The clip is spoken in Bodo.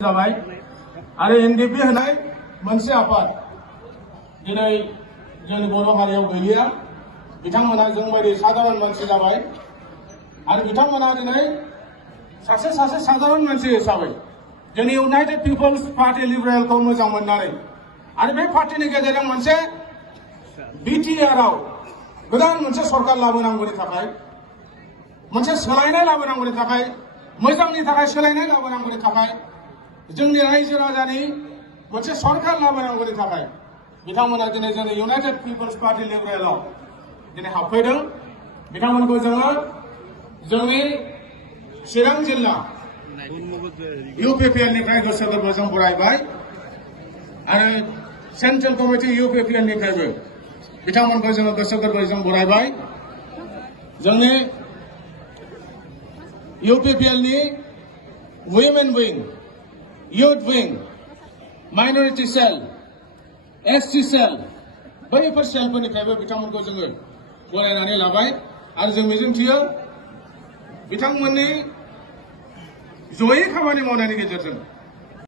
जाबाय आरो एनडिपि होनाय मोनसे आफाद दिनै जोंनि बर' हारियाव गैलिया बिथांमोना जोंबायदि साधारन मानसि जाबाय आरो बिथांमोना दिनै सासे साधारन मानसि हिसाबै जोंनि इउनाइटेड पिपल्स पार्टी लिबारेलखौ मोजां मोननानै आरो बे पार्टीनि गेजेरजों मोनसे बिटिआरआव गोदान मोनसे सरकार लाबोनांगौनि थाखाय मोनसे सोलायनाय लाबोनांगौनि थाखाय मोजांनि थाखाय सोलायनाय लाबोनांगौनि थाखाय जोंनि रायजो राजानि मोनसे सरकार लाबोनांगौनि थाखाय बिथांमोना दिनै जोंनि इउनाइटेड पिपल्स पार्टी लिबारेलाव दिनै हाबफैदों। बिथांमोनखौ जोङो जोंनि चिरां जिल्ला इउपिपिएलनिफ्राय गोसो गोरबोजों बरायबाय आरो सेन्ट्रेल कमिटि इउपिपिएलनिफ्रायबो बिथांमोनखौ जोङो गोसो गोरबोजों बरायबाय। जोंनि इउपिपिएलनि वुमेन विं, यूथ विंग, माइनरिटी सेल, एससी सेल बैफोर सेलफोरनिफ्रायबो बिथांमोनखौ जोङो गनायनानै लाबाय आरो जों मिजिंथियो बिथांमोननि जयै खामानि मावनायनि गेजेरजों